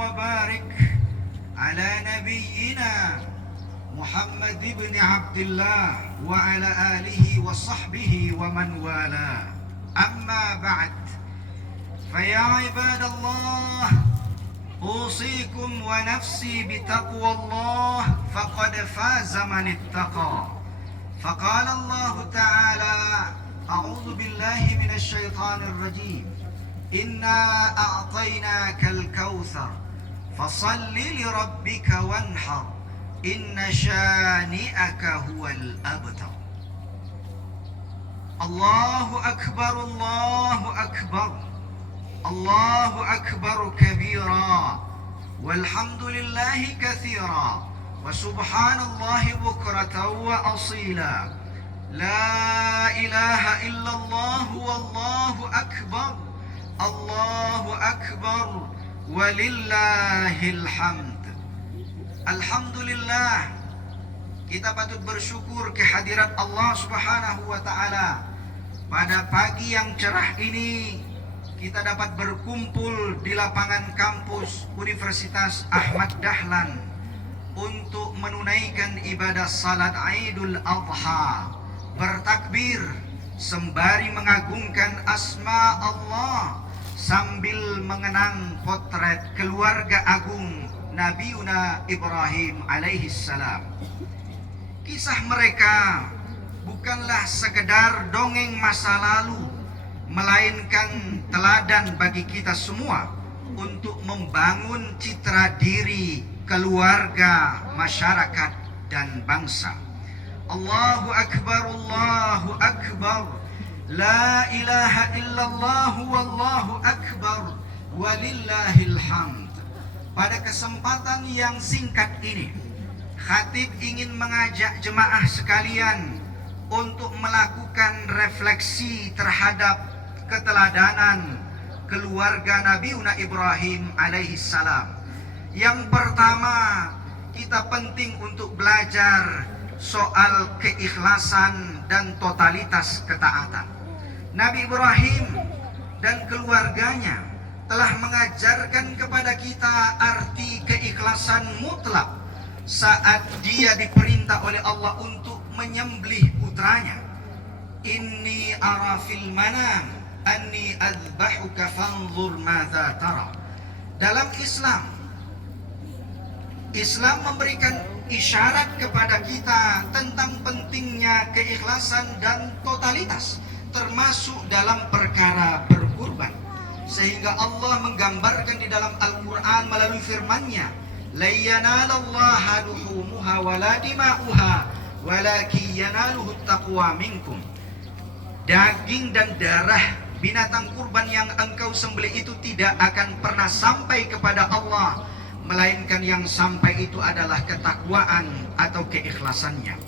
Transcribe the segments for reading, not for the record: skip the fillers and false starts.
وبارك على نبينا محمد بن عبد الله وعلى آله وصحبه ومن والاه. أما بعد، فيا عباد الله، أوصيكم ونفسي بتقوى الله فقد فاز من اتقى. فقال الله تعالى: أعوذ بالله من الشيطان الرجيم، إنا أعطيناك الكوثر فصل لربك وانحر إن شانئك هو الأبتر. الله أكبر الله أكبر الله أكبر كبيرا والحمد لله كثيرا وسبحان الله بكرة وأصيلا. لا إله إلا الله والله أكبر الله أكبر ولله الحمد. Alhamdulillah, kita patut bersyukur kehadirat Allah Subhanahu wa Ta'ala. Pada pagi yang cerah ini, kita dapat berkumpul di lapangan kampus Universitas Ahmad Dahlan untuk menunaikan ibadah salat Idul Adha, bertakbir sembari mengagungkan asma Allah sambil mengenang potret keluarga agung Nabiuna Ibrahim alaihi salam. Kisah mereka bukanlah sekedar dongeng masa lalu, melainkan teladan bagi kita semua untuk membangun citra diri, keluarga, masyarakat, dan bangsa. Allahu Akbar, Allahu Akbar, La ilaha illallah wallahu akbar walillahil hamd. Pada kesempatan yang singkat ini, khatib ingin mengajak jemaah sekalian untuk melakukan refleksi terhadap keteladanan keluarga Nabiuna Ibrahim alaihi salam. Yang pertama, kita penting untuk belajar soal keikhlasan dan totalitas ketaatan. Nabi Ibrahim dan keluarganya telah mengajarkan kepada kita arti keikhlasan mutlak saat dia diperintah oleh Allah untuk menyembelih putranya. Inni ara fil manam anni adbahuka fanzur madza tara. Dalam Islam memberikan isyarat kepada kita tentang pentingnya keikhlasan dan totalitas, termasuk dalam perkara berkurban. Sehingga Allah menggambarkan di dalam Al-Quran melalui firman-Nya, la yanalallaha luhumuha wala dima'uha walakin yanaluhu taqwa minkum. Daging dan darah binatang kurban yang engkau sembelih itu tidak akan pernah sampai kepada Allah, melainkan yang sampai itu adalah ketakwaan atau keikhlasannya.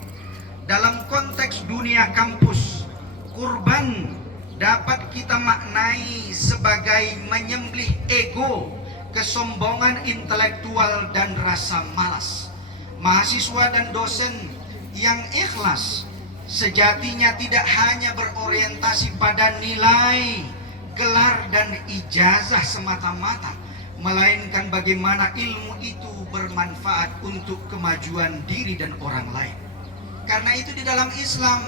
Dalam konteks dunia kampus, kurban dapat kita maknai sebagai menyembelih ego, kesombongan intelektual, dan rasa malas. Mahasiswa dan dosen yang ikhlas sejatinya tidak hanya berorientasi pada nilai, gelar, dan ijazah semata-mata, melainkan bagaimana ilmu itu bermanfaat untuk kemajuan diri dan orang lain. Karena itu di dalam Islam,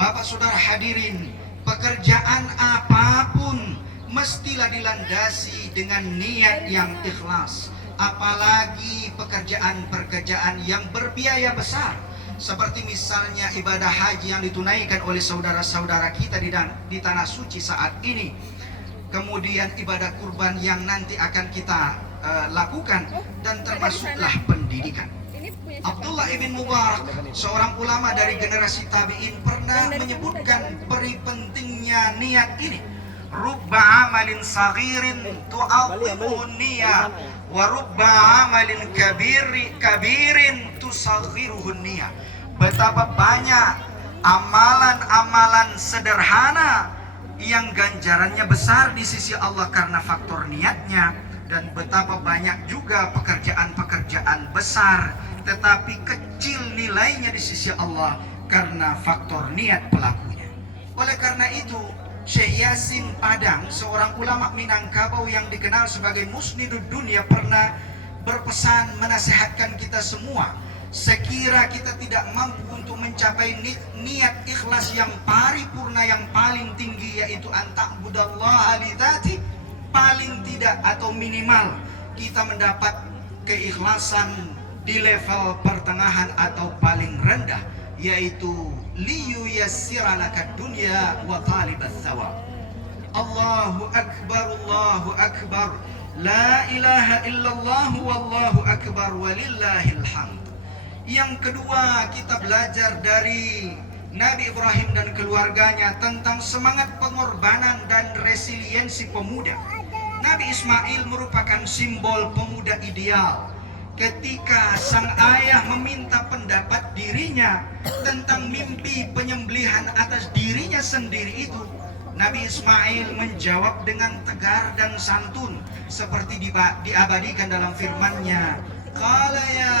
Bapak Saudara hadirin, pekerjaan apapun mestilah dilandasi dengan niat yang ikhlas. Apalagi pekerjaan-pekerjaan yang berbiaya besar, seperti misalnya ibadah haji yang ditunaikan oleh saudara-saudara kita di tanah suci saat ini. Kemudian ibadah kurban yang nanti akan kita lakukan, dan termasuklah pendidikan. Abdullah ibn Mubarak, seorang ulama dari generasi tabi'in, pernah menyebutkan peri pentingnya niat ini. Rubba amalin saghirin tu'azzimuhu niyah wa rubba amalin kabirin tusaghiruhu niyah. Betapa banyak amalan-amalan sederhana yang ganjarannya besar di sisi Allah karena faktor niatnya, dan betapa banyak juga pekerjaan-pekerjaan besar tetapi kecil nilainya di sisi Allah karena faktor niat pelakunya. Oleh karena itu, Syekh Yasin Padang, seorang ulama Minangkabau yang dikenal sebagai musnidud dunia, pernah berpesan menasihatkan kita semua, sekira kita tidak mampu untuk mencapai niat ikhlas yang paripurna, yang paling tinggi, yaitu anta'budallaha lidzati, paling tidak atau minimal kita mendapat keikhlasan di level pertengahan atau paling rendah, yaitu liyuyassiralaka dunya wa talibas thawab. Allahu akbar, Allahu akbar, la ilaha illallah wallahu akbar walillahil hamd. Yang kedua, kita belajar dari Nabi Ibrahim dan keluarganya tentang semangat pengorbanan dan resiliensi pemuda. Nabi Ismail merupakan simbol pemuda ideal. Ketika sang ayah meminta pendapat dirinya tentang mimpi penyembelihan atas dirinya sendiri itu, Nabi Ismail menjawab dengan tegar dan santun seperti diabadikan dalam firman-Nya, qala ya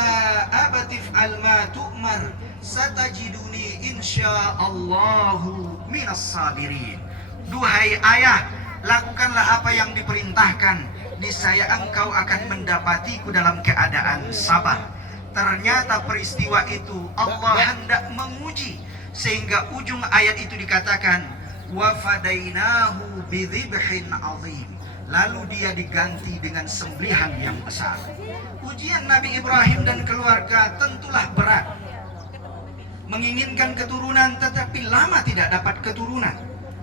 abatif alma tu'mar satajiduni insyaallahu minas sabirin. Duhai ayah, lakukanlah apa yang diperintahkan, niscaya engkau akan mendapatiku dalam keadaan sabar. Ternyata peristiwa itu Allah hendak menguji, sehingga ujung ayat itu dikatakan wa fadainahu bidzibhin azim, lalu dia diganti dengan sembelihan yang besar. Ujian Nabi Ibrahim dan keluarga tentulah berat. Menginginkan keturunan tetapi lama tidak dapat keturunan.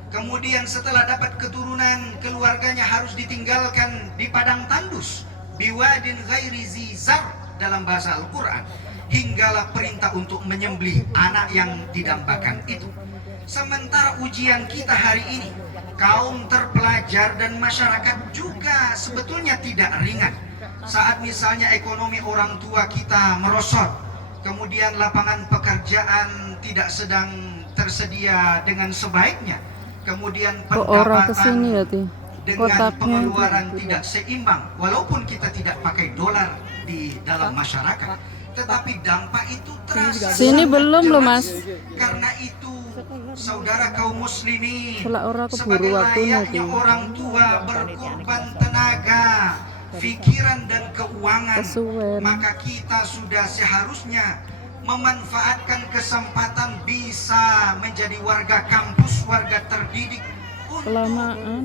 Kemudian setelah dapat keturunan, keluarganya harus ditinggalkan di padang tandus, biwadin ghairi zizar dalam bahasa Al-Quran, hinggalah perintah untuk menyembelih anak yang didambakan itu. Sementara ujian kita hari ini, kaum terpelajar dan masyarakat juga sebetulnya tidak ringan. Saat misalnya ekonomi orang tua kita merosot, kemudian lapangan pekerjaan tidak sedang tersedia dengan sebaiknya, kemudian pendapatan dengan pengeluaran tidak seimbang, walaupun kita tidak pakai dolar di dalam masyarakat, tetapi dampak itu terasa. Sini belum loh Mas. Karena itu saudara kaum muslimin, Sebelah sebagai layaknya orang tua berkorban tenaga, pikiran dan keuangan, maka kita sudah seharusnya memanfaatkan kesempatan bisa menjadi warga kampus, warga terdidik untuk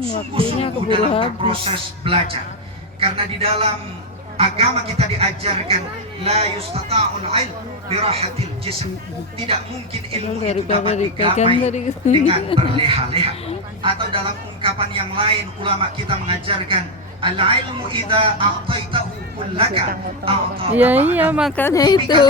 sungguh-sungguh dalam berproses belajar. Karena di dalam agama kita diajarkan la yustata'ul ilm birahatil jism, tidak mungkin ilmu itu dapat digapai dengan berleha-leha. Atau dalam ungkapan yang lain, ulama kita mengajarkan al-ilmu idza a'taitahu kullaka a'taka. Iya makanya itu.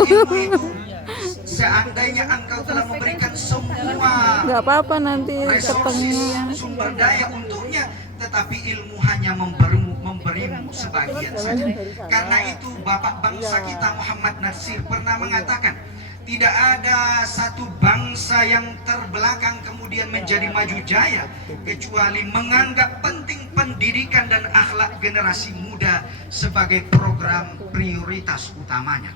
Seandainya engkau telah memberikan semua, nggak apa-apa nanti resources, sumber daya untuknya, tetapi ilmu hanya memberimu sebagian saja. Karena itu Bapak bangsa kita Muhammad Natsir pernah mengatakan, tidak ada satu bangsa yang terbelakang kemudian menjadi maju jaya kecuali menganggap penting pendidikan dan akhlak generasi muda sebagai program prioritas utamanya.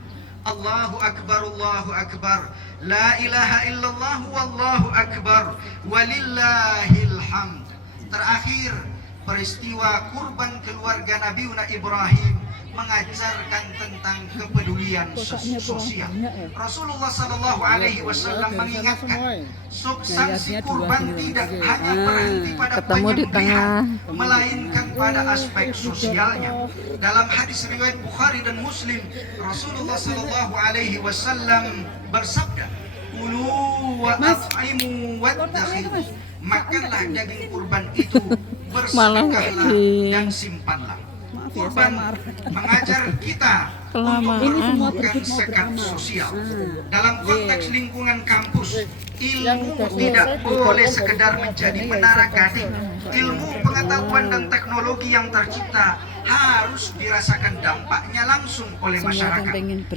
Allahu akbar, Allahu akbar, la ilaha illallah wallahu akbar walillahil hamd. Terakhir, peristiwa kurban keluarga Nabiuna Ibrahim mengajarkan tentang kepedulian sosial. Rasulullah Sallallahu Alaihi Wasallam mengingatkan, substansi kurban tidak hanya berhenti pada penyembelihan, melainkan pada aspek sosialnya. Dalam hadis riwayat Bukhari dan Muslim, Rasulullah Sallallahu Alaihi Wasallam bersabda, "Kulu wa at'imu waddakhiru." Makanlah daging kurban itu, bersedekahlah dan simpanlah. Kurban mengajar kita untuk menumbuhkan sekat sosial. Dalam konteks lingkungan kampus, ilmu tidak boleh sekedar menjadi menara gading. Ilmu, pengetahuan dan teknologi yang tercipta harus dirasakan dampaknya langsung oleh masyarakat.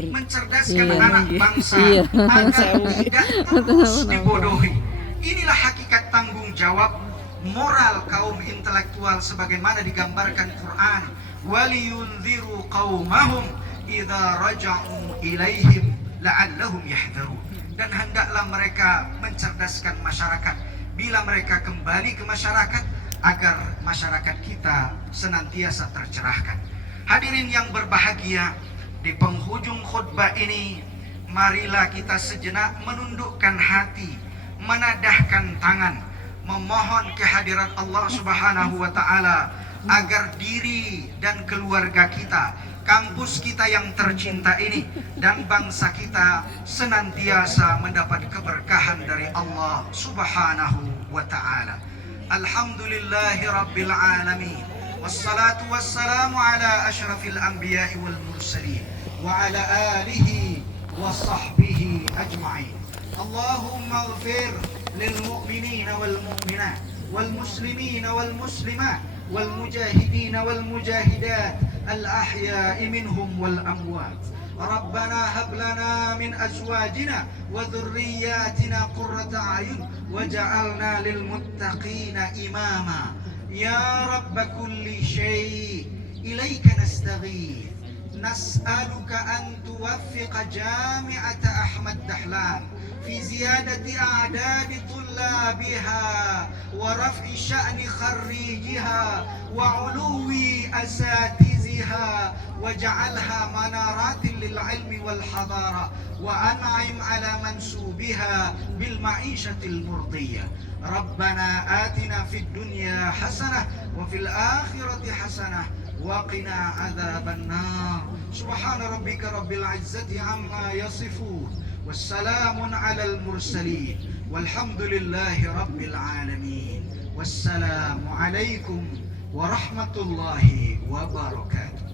Mencerdaskan anak bangsa agar tidak terus dibodohi. Inilah hakikat tanggung jawab moral kaum intelektual sebagaimana digambarkan Quran. Waliyunziru qaumahum idza raja'u ilaihim la'allahum yahdharun. Dan hendaklah mereka mencerdaskan masyarakat bila mereka kembali ke masyarakat, agar masyarakat kita senantiasa tercerahkan. Hadirin yang berbahagia, di penghujung khutbah ini, marilah kita sejenak menundukkan hati, menadahkan tangan, memohon kehadiran Allah Subhanahu wa Ta'ala agar diri dan keluarga kita, kampus kita yang tercinta ini, dan bangsa kita senantiasa mendapat keberkahan dari Allah Subhanahu wa Ta'ala. Alhamdulillahi Rabbil Alamin, wassalatu wassalamu ala ashrafil anbiya'i wal mursalin wa ala alihi wa sahbihi ajma'in. Allahumma ighfir lil mu'minina wal mu'minat wal muslimina wal muslimat wal mujahidina wal mujahidat al ahya'i minhum wal amwat. ربنا هب لنا من أزواجنا وذرياتنا قرة أعين وجعلنا للمتقين إماما. يا رب كل شيء إليك نستغيث، نسألك أن توفق جامعة أحمد دحلان في زيادة أعداد طلابها ورفع شأن خريجها وعلو أساتذها، واجعلها منارات للعلم والحضارة، وأنعم على منسوبها بالمعيشة المرضية. ربنا آتنا في الدنيا حسنة وفي الآخرة حسنة وقنا عذاب النار. سبحان ربك رب العزة عما يصفون والسلام على المرسلين والحمد لله رب العالمين. والسلام عليكم ورحمة الله وبركاته.